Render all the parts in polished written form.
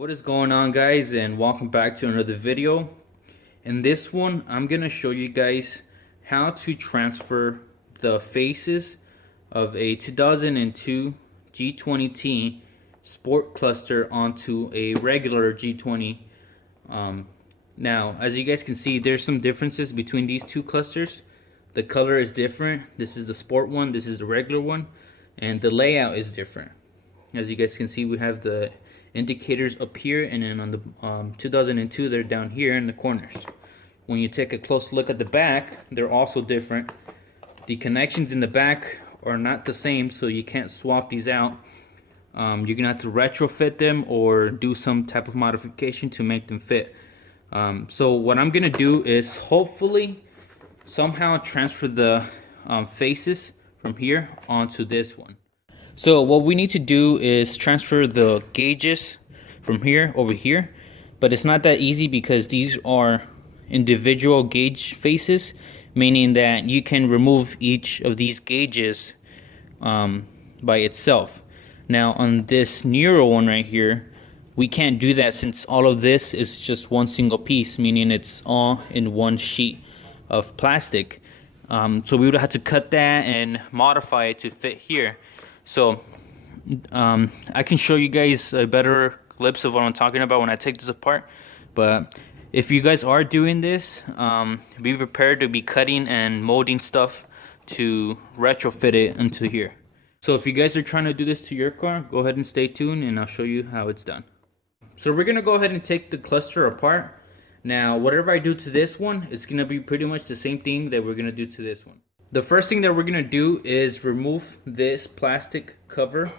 What is going on, guys, and welcome back to another video. In this one I'm gonna show you guys how to transfer the faces of a 2002 G20T sport cluster onto a regular G20. Now as you guys can see, there's some differences between these two clusters. The color is different. This is the sport one, this is the regular one, and the layout is different. As you guys can see, we have the indicators up here, and then on the 2002 they're down here in the corners. When you take a close look at the back, they're also different. The connections in the back are not the same, so you can't swap these out. You're gonna have to retrofit them or do some type of modification to make them fit. So what I'm gonna do is hopefully somehow transfer the faces from here onto this one. So what we need to do is transfer the gauges from here over here, but it's not that easy because these are individual gauge faces, meaning that you can remove each of these gauges by itself. Now on this newer one right here, we can't do that since all of this is just one single piece, meaning it's all in one sheet of plastic. So we would have to cut that and modify it to fit here. So I can show you guys a better glimpse of what I'm talking about when I take this apart. But if you guys are doing this, be prepared to be cutting and molding stuff to retrofit it into here. So if you guys are trying to do this to your car, go ahead and stay tuned and I'll show you how it's done. So we're gonna go ahead and take the cluster apart. Now whatever I do to this one, it's gonna be pretty much the same thing that we're gonna do to this one. The first thing that we're gonna do is remove this plastic cover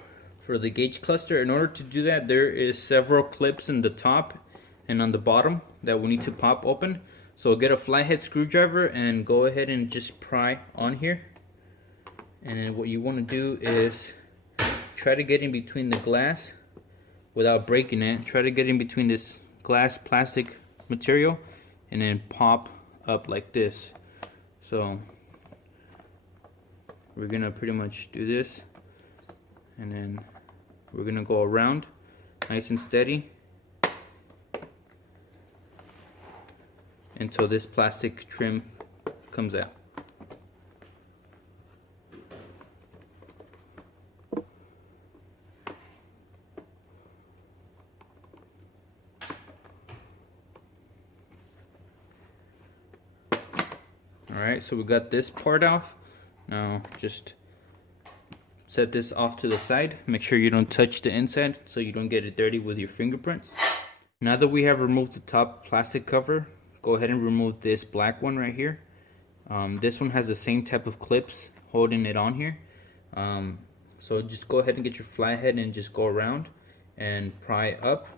for the gauge cluster. In order to do that, there is several clips in the top and on the bottom that we need to pop open. So get a flathead screwdriver and go ahead and just pry on here. And then what you want to do is try to get in between the glass without breaking it. Try to get in between this glass plastic material and then pop up like this. So we're gonna pretty much do this, and then we're gonna go around nice and steady until this plastic trim comes out. Alright, so we got this part off. Now just set this off to the side. Make sure you don't touch the inside so you don't get it dirty with your fingerprints. Now that we have removed the top plastic cover, go ahead and remove this black one right here. This one has the same type of clips holding it on here. So just go ahead and get your flathead and just go around and pry up.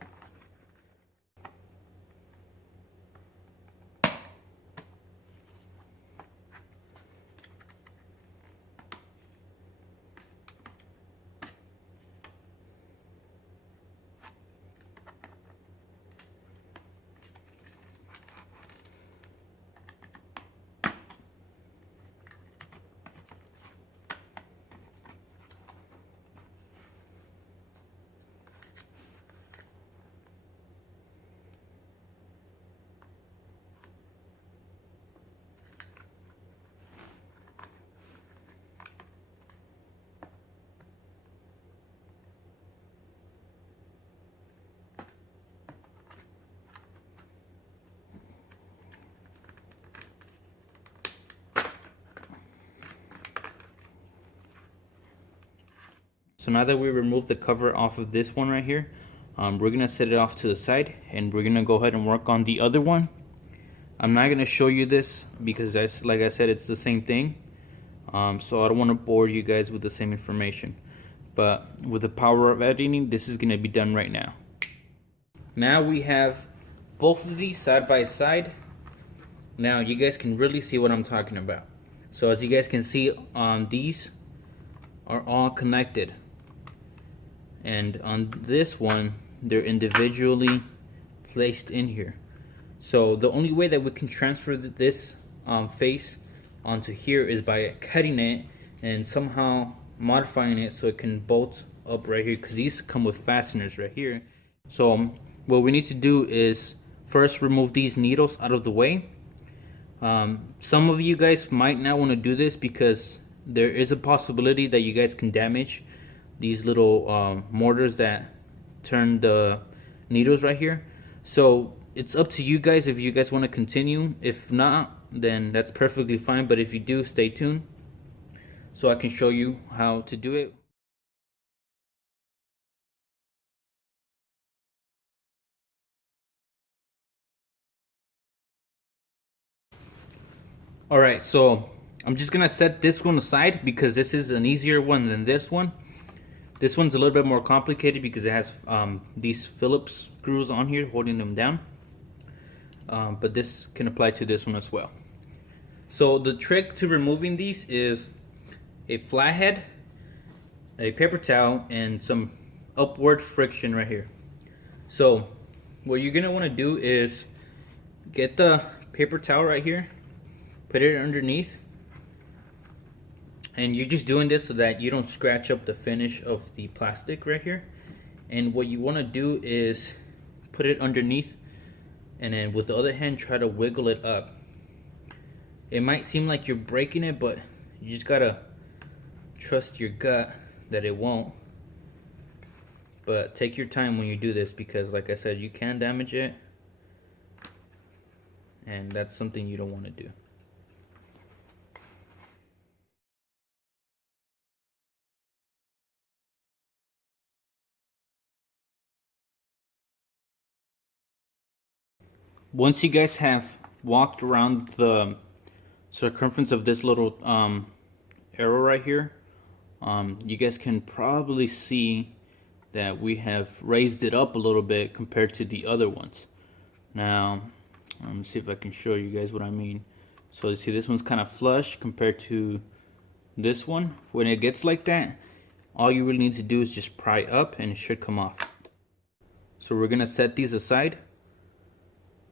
So now that we removed the cover off of this one right here, we're gonna set it off to the side and we're gonna go ahead and work on the other one. I'm not gonna show you this because like I said, it's the same thing. So I don't want to bore you guys with the same information. But with the power of editing, this is gonna be done right now. Now we have both of these side by side. Now you guys can really see what I'm talking about. So as you guys can see, these are all connected. And on this one, they're individually placed in here. So the only way that we can transfer this face onto here is by cutting it and somehow modifying it so it can bolt up right here, because these come with fasteners right here. So what we need to do is first remove these needles out of the way. Some of you guys might not want to do this because there is a possibility that you guys can damage these little mortars that turn the needles right here. So it's up to you guys if you guys want to continue. If not, then that's perfectly fine, but if you do, stay tuned so I can show you how to do it. Alright, so I'm just gonna set this one aside because this is an easier one than this one. This one's a little bit more complicated because it has these Phillips screws on here holding them down. But this can apply to this one as well. So the trick to removing these is a flathead, a paper towel, and some upward friction right here. So what you're gonna want to do is get the paper towel right here, put it underneath, and you're just doing this so that you don't scratch up the finish of the plastic right here. And what you want to do is put it underneath, and then with the other hand try to wiggle it up. It might seem like you're breaking it, but you just gotta trust your gut that it won't. But take your time when you do this because, like I said, you can damage it, and that's something you don't want to do. Once you guys have walked around the circumference of this little arrow right here, you guys can probably see that we have raised it up a little bit compared to the other ones. Now, let me see if I can show you guys what I mean. So you see this one's kind of flush compared to this one. When it gets like that, all you really need to do is just pry up and it should come off. So we're gonna set these aside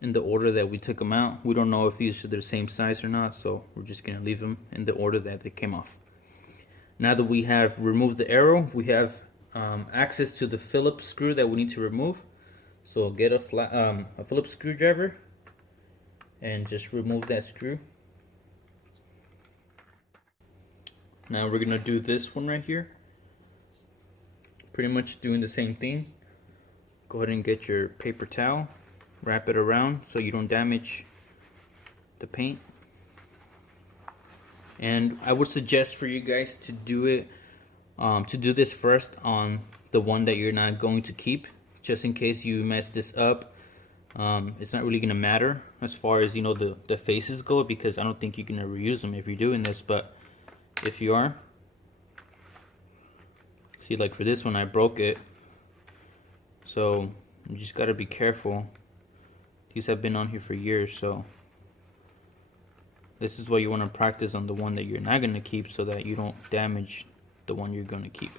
in the order that we took them out. We don't know if these are the same size or not, so we're just gonna leave them in the order that they came off. Now that we have removed the arrow, we have access to the Phillips screw that we need to remove. So get a Phillips screwdriver and just remove that screw. Now we're gonna do this one right here. Pretty much doing the same thing. Go ahead and get your paper towel, wrap it around so you don't damage the paint. And I would suggest for you guys to do it, to do this first on the one that you're not going to keep, just in case you mess this up. It's not really gonna matter as far as, you know, the faces go, because I don't think you're gonna reuse them if you're doing this. But if you are, see, like for this one I broke it, so you just gotta be careful. These have been on here for years, so this is what you want to practice on the one that you're not going to keep so that you don't damage the one you're going to keep.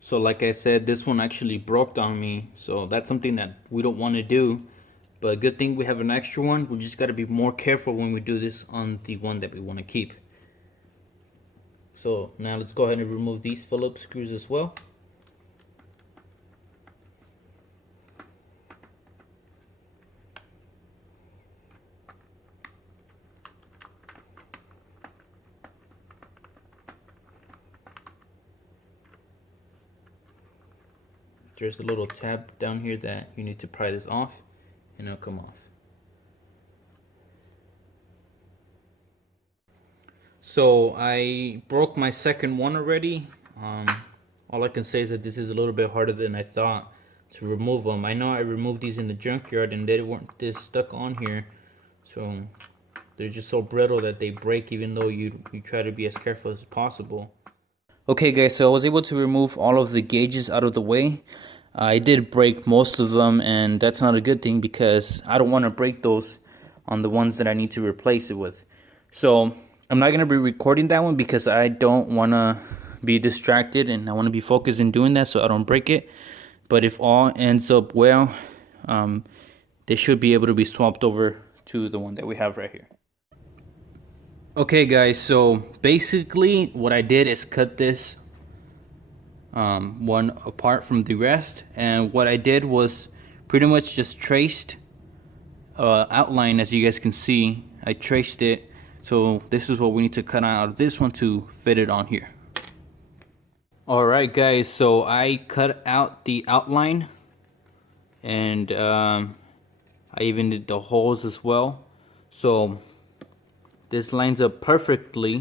So like I said, this one actually broke on me, so that's something that we don't want to do. But good thing we have an extra one. We just got to be more careful when we do this on the one that we want to keep. So now let's go ahead and remove these Phillips screws as well. There's a little tab down here that you need to pry this off and it'll come off. So I broke my second one already. All I can say is that this is a little bit harder than I thought to remove them. I know I removed these in the junkyard and they weren't this stuck on here, so they're just so brittle that they break even though you try to be as careful as possible. Okay guys, so I was able to remove all of the gauges out of the way. I did break most of them, and that's not a good thing because I don't want to break those on the ones that I need to replace it with. So I'm not going to be recording that one because I don't want to be distracted and I want to be focused in doing that so I don't break it. But if all ends up well, they should be able to be swapped over to the one that we have right here. Okay guys, so basically what I did is cut this one apart from the rest. And what I did was pretty much just traced outline. As you guys can see, I traced it. So this is what we need to cut out of this one to fit it on here. Alright guys, so I cut out the outline, and I even did the holes as well. So this lines up perfectly.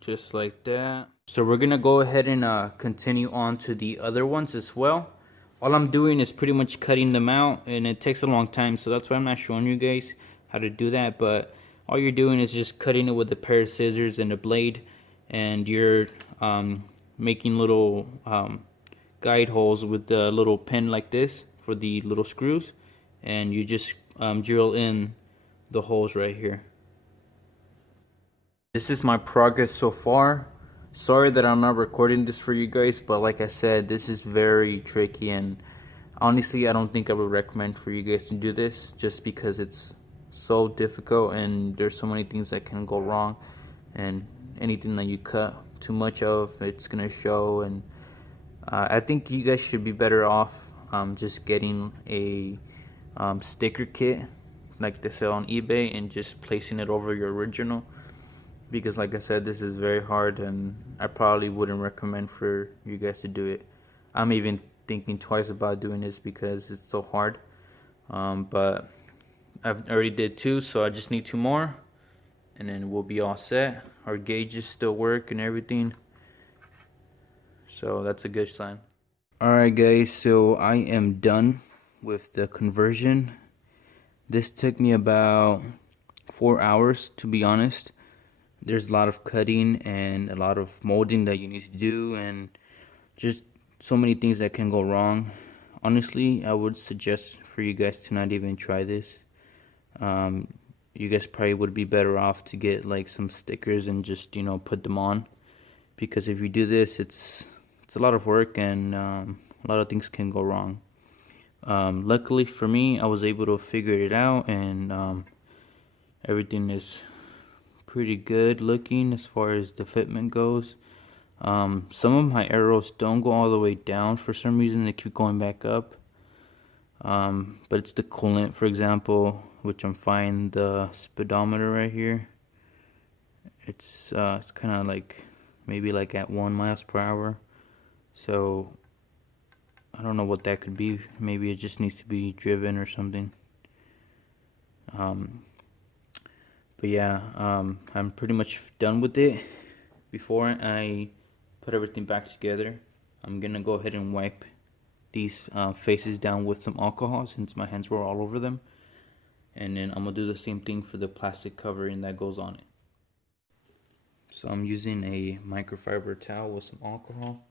Just like that. So we're gonna go ahead and continue on to the other ones as well. All I'm doing is pretty much cutting them out, and it takes a long time, so that's why I'm not showing you guys how to do that. But all you're doing is just cutting it with a pair of scissors and a blade, and you're making little guide holes with the little pin like this for the little screws, and you just drill in the holes right here. This is my progress so far. Sorry that I'm not recording this for you guys, but like I said, this is very tricky, and honestly I don't think I would recommend for you guys to do this, just because it's so difficult and there's so many things that can go wrong, and anything that you cut too much of, it's gonna show. And I think you guys should be better off just getting a sticker kit like they sell on eBay and just placing it over your original, because like I said, this is very hard, and I probably wouldn't recommend for you guys to do it. I'm even thinking twice about doing this because it's so hard. But I've already did 2, so I just need 2 more, and then we'll be all set. Our gauges still work and everything, so that's a good sign. Alright guys, so I am done with the conversion. This took me about 4 hours, to be honest. There's a lot of cutting and a lot of molding that you need to do, and just so many things that can go wrong. Honestly, I would suggest for you guys to not even try this. You guys probably would be better off to get like some stickers and just, you know, put them on, because if you do this, it's a lot of work, and a lot of things can go wrong. Luckily for me, I was able to figure it out, and everything is pretty good looking as far as the fitment goes. Some of my arrows don't go all the way down for some reason, they keep going back up. But it's the coolant, for example, which I'm fine. The speedometer right here, it's kind of like maybe like at 1 miles per hour, so I don't know what that could be. Maybe it just needs to be driven or something. But yeah, I'm pretty much done with it. Before I put everything back together, I'm gonna go ahead and wipe these faces down with some alcohol, since my hands were all over them, and then I'm gonna do the same thing for the plastic covering that goes on it. So I'm using a microfiber towel with some alcohol.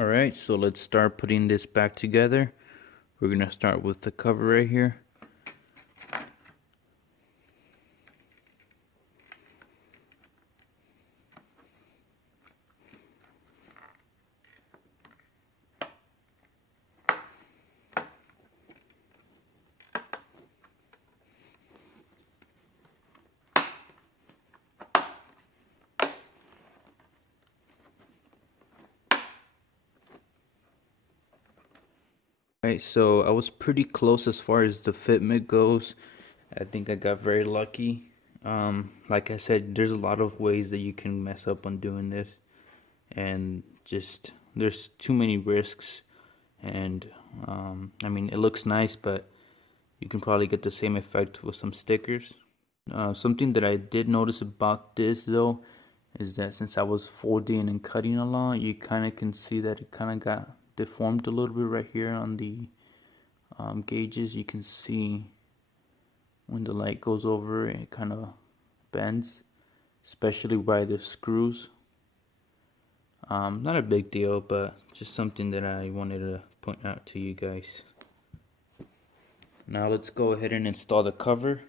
Alright, so let's start putting this back together. We're gonna start with the cover right here. Alright, so I was pretty close as far as the fitment goes. I think I got very lucky. Like I said, there's a lot of ways that you can mess up on doing this, and just there's too many risks. And I mean, it looks nice, but you can probably get the same effect with some stickers. Something that I did notice about this though is that since I was folding and cutting a lot, you kind of can see that it kind of got deformed a little bit right here on the gauges. You can see when the light goes over, it kind of bends, especially by the screws. Not a big deal, but just something that I wanted to point out to you guys. Now let's go ahead and install the cover.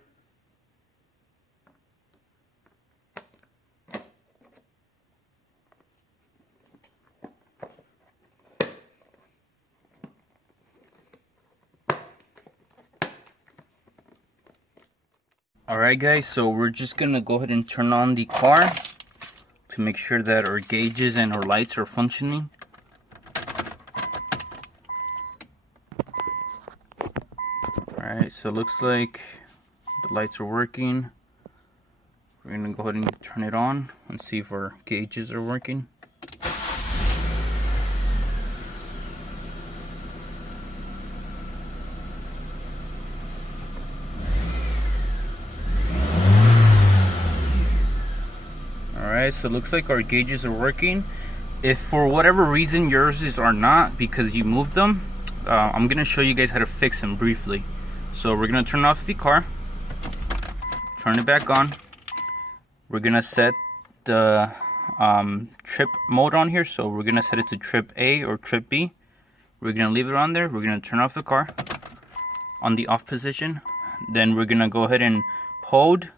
Alright guys, so we're just gonna go ahead and turn on the car to make sure that our gauges and our lights are functioning. Alright, so it looks like the lights are working. We're gonna go ahead and turn it on and see if our gauges are working. Alright, so it looks like our gauges are working. If for whatever reason yours are not because you moved them, I'm gonna show you guys how to fix them briefly. So we're gonna turn off the car, turn it back on. We're gonna set the trip mode on here, so we're gonna set it to trip A or trip B. We're gonna leave it on there. We're gonna turn off the car on the off position. Then we're gonna go ahead and hold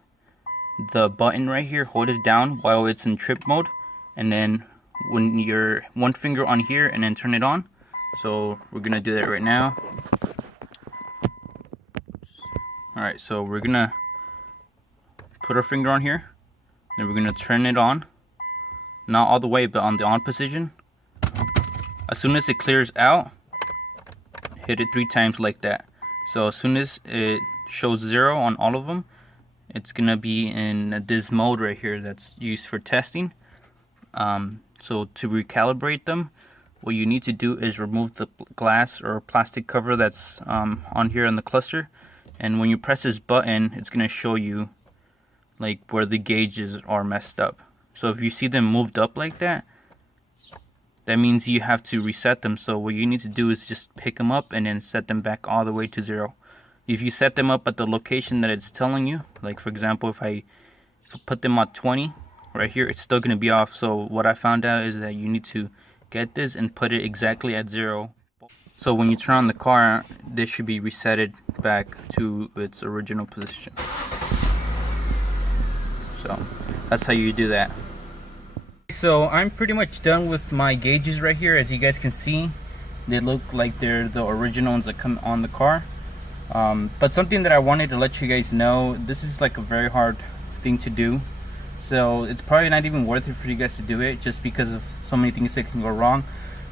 the button right here, hold it down while it's in trip mode, and then when you're one finger on here and then turn it on. So we're gonna do that right now. Alright, so we're gonna put our finger on here, then we're gonna turn it on, not all the way but on the on position. As soon as it clears out, hit it 3 times like that. So as soon as it shows 0 on all of them, it's gonna be in this mode right here that's used for testing. So to recalibrate them, what you need to do is remove the glass or plastic cover that's on here on the cluster, and when you press this button, it's gonna show you like where the gauges are messed up. So if you see them moved up like that, that means you have to reset them. So what you need to do is just pick them up and then set them back all the way to 0. If you set them up at the location that it's telling you, like for example, if I put them at 20 right here, it's still going to be off. So what I found out is that you need to get this and put it exactly at 0. So when you turn on the car, this should be resetted back to its original position. So that's how you do that. So I'm pretty much done with my gauges right here. As you guys can see, they look like they're the original ones that come on the car. But something that I wanted to let you guys know, this is like a very hard thing to do. So it's probably not even worth it for you guys to do it, just because of so many things that can go wrong.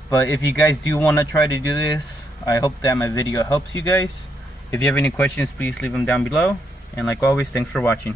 But if you guys do want to try to do this, I hope that my video helps you guys. If you have any questions, please leave them down below. And like always, thanks for watching.